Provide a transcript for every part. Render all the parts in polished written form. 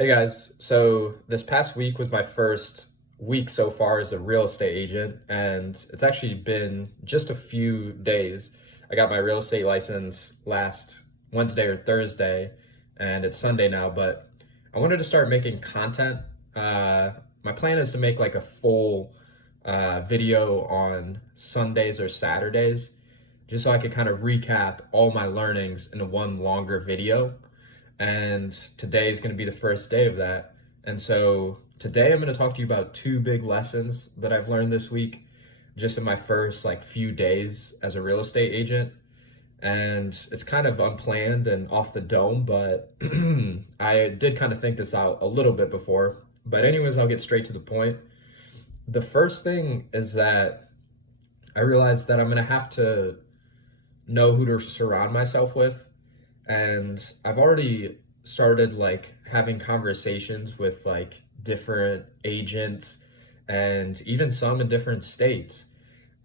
Hey guys, so this past week was my first week so far as a real estate agent, and it's actually been just a few days. I got my real estate license last Wednesday or Thursday, and it's Sunday now, but I wanted to start making content. My plan is to make like a full video on Sundays or Saturdays, just so I could kind of recap all my learnings in one longer video. And today is going to be the first day of that. And so today I'm going to talk to you about two big lessons that I've learned this week, just in my first like few days as a real estate agent. And it's kind of unplanned and off the dome, but I did kind of think this out a little bit before. But anyways, I'll get straight to the point. The first thing is that I realized that I'm going to have to know who to surround myself with. And I've already started like having conversations with like different agents and even some in different states.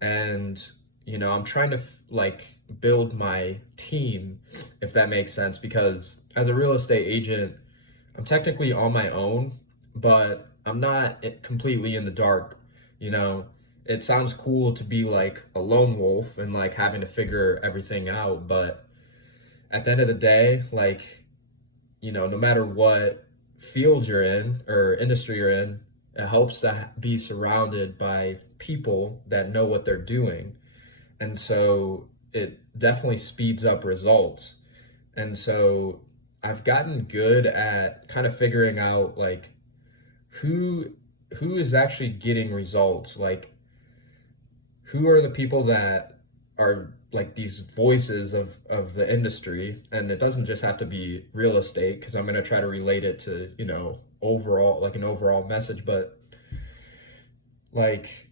And I'm trying to like build my team, if that makes sense, because as a real estate agent, I'm technically on my own, but I'm not completely in the dark. You know, it sounds cool to be like a lone wolf and like having to figure everything out, but at the end of the day, like, no matter what field you're in or industry you're in, it helps to be surrounded by people that know what they're doing. And so it definitely speeds up results. And so I've gotten good at kind of figuring out like who who is actually getting results. Like who are the people that are like these voices of the industry, and it doesn't just have to be real estate because I'm going to try to relate it to overall, like an overall message, but like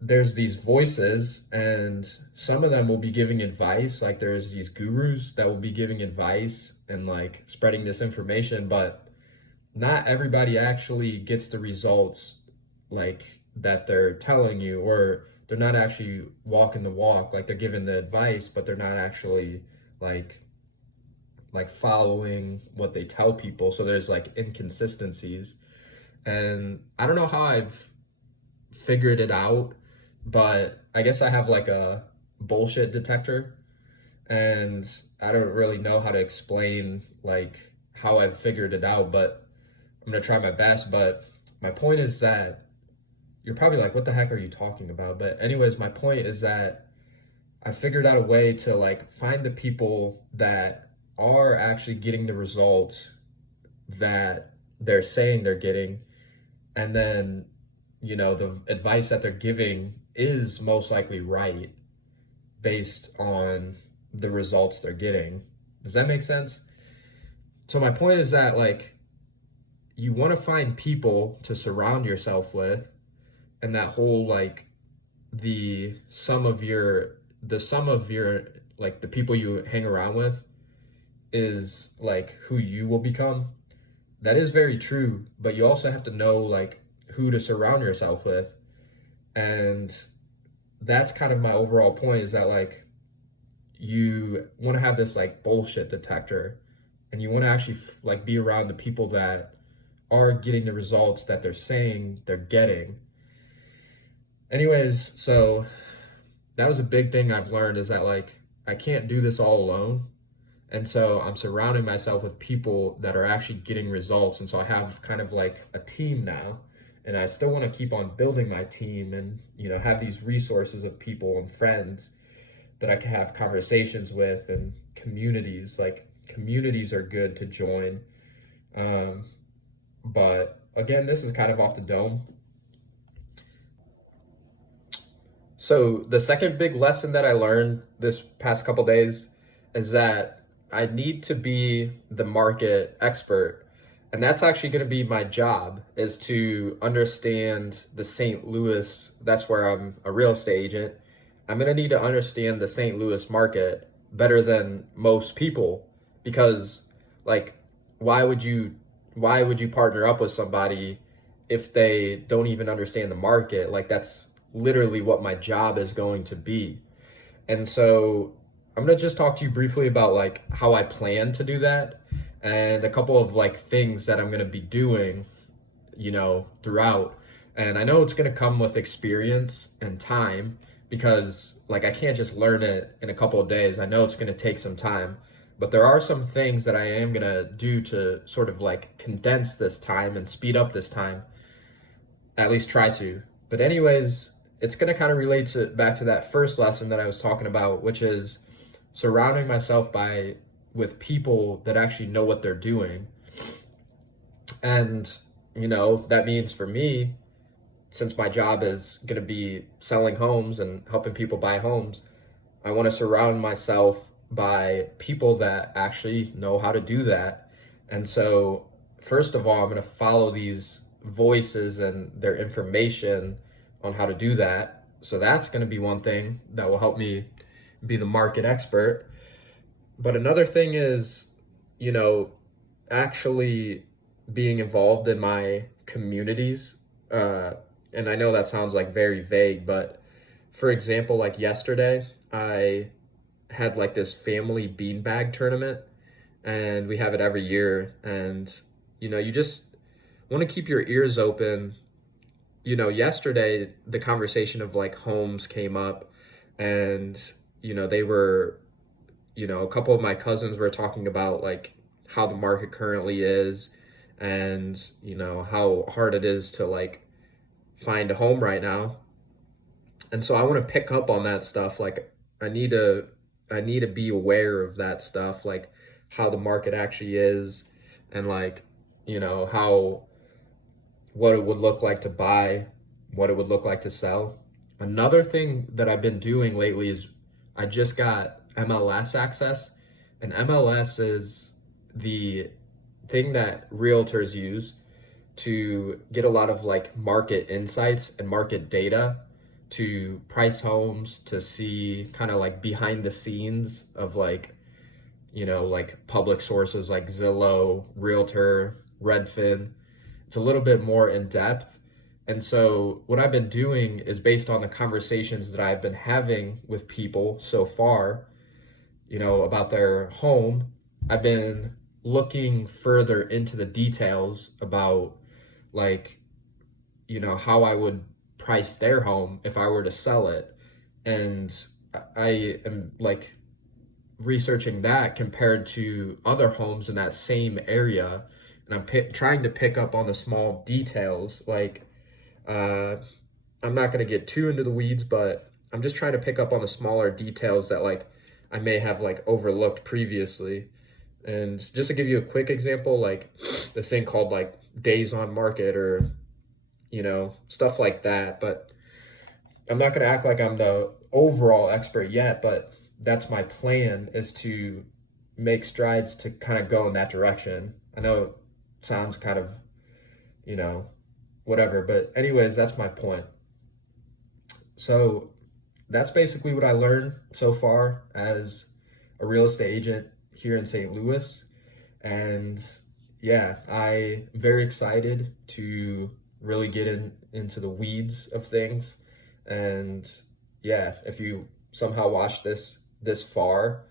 there's these voices and some of them will be giving advice, like there's these gurus that will be giving advice and like spreading this information, but not everybody actually gets the results like that they're telling you, or they're not actually walking the walk. Like they're giving the advice but they're not actually like following what they tell people, so there's like inconsistencies. And I don't know how I've figured it out, but I guess I have like a bullshit detector, and I don't really know how to explain like how I've figured it out, but I'm gonna try my best. But my point is that you're probably like, what the heck are you talking about? But anyways, my point is that I figured out a way to like find the people that are actually getting the results that they're saying they're getting, and then the advice that they're giving is most likely right based on the results they're getting. Does that make sense? So my point is that like you want to find people to surround yourself with, and that whole like the sum of your like the people you hang around with is like who you will become. That is very true, but you also have to know like who to surround yourself with. And that's kind of my overall point, is that like you want to have this like bullshit detector, and you want to actually like be around the people that are getting the results that they're saying they're getting. Anyways, so that was a big thing I've learned, is that like I can't do this all alone. And so I'm surrounding myself with people that are actually getting results. And so I have kind of like a team now. And I still want to keep on building my team and, have these resources of people and friends that I can have conversations with, and communities. Like communities are good to join. Um, but again, this is kind of off the dome. So the second big lesson that I learned this past couple days is that I need to be the market expert. And that's actually going to be my job, is to understand the St. Louis. That's where I'm a real estate agent. I'm going to need to understand the St. Louis market better than most people, because like why would you partner up with somebody if they don't even understand the market? Like that's literally what my job is going to be. And so I'm going to just talk to you briefly about like how I plan to do that. and a couple of like things that I'm going to be doing, throughout. And I know it's going to come with experience and time because like I can't just learn it in a couple of days. I know it's going to take some time, but there are some things that I am going to do to sort of like condense this time and speed up this time, at least try to. But anyways, it's going to kind of relate to back to that first lesson that I was talking about, which is surrounding myself by with people that actually know what they're doing. And that means for me, since my job is going to be selling homes and helping people buy homes, I want to surround myself by people that actually know how to do that. And so, first of all, I'm going to follow these voices and their information on how to do that. So, that's going to be one thing that will help me be the market expert. But another thing is, you know, actually being involved in my communities. And I know that sounds like very vague, but for example, like yesterday, I had like this family beanbag tournament, and we have it every year. And, you just want to keep your ears open. Yesterday, the conversation of like homes came up, and, they were, a couple of my cousins were talking about like how the market currently is, and, how hard it is to like find a home right now. And so I want to pick up on that stuff. Like I need to I need to be aware of that stuff, like how the market actually is, and like, how what it would look like to buy, what it would look like to sell. Another thing that I've been doing lately is I just got MLS access, and MLS is the thing that realtors use to get a lot of like market insights and market data to price homes, to see kind of like behind the scenes of like, like public sources like Zillow, Realtor, Redfin. It's a little bit more in depth. And so what I've been doing is based on the conversations that I've been having with people so far, about their home. I've been looking further into the details about like, how I would price their home if I were to sell it. And I am like researching that compared to other homes in that same area. And I'm trying to pick up on the small details. Like, I'm not going to get too into the weeds, but I'm just trying to pick up on the smaller details that like I may have like overlooked previously. And just to give you a quick example, like this thing called like days on market, or, stuff like that. But I'm not going to act like I'm the overall expert yet, but that's my plan, is to make strides to kind of go in that direction. I know it sounds kind of, you know, whatever, but anyways, that's my point. So that's basically what I learned so far as a real estate agent here in St. Louis. And yeah, I'm very excited to really get into the weeds of things. And yeah, if you somehow watched this far,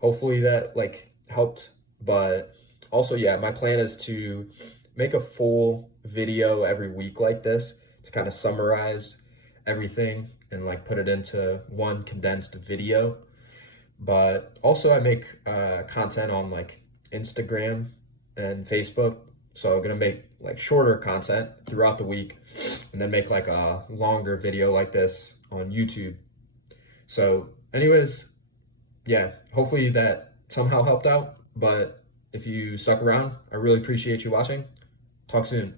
hopefully that like helped. But also, yeah, my plan is to make a full video every week like this to kind of summarize everything and like put it into one condensed video. But also I make content on like Instagram and Facebook. So I'm gonna make like shorter content throughout the week, and then make like a longer video like this on YouTube. So anyways, yeah, hopefully that somehow helped out. But if you stuck around, I really appreciate you watching. Talk soon.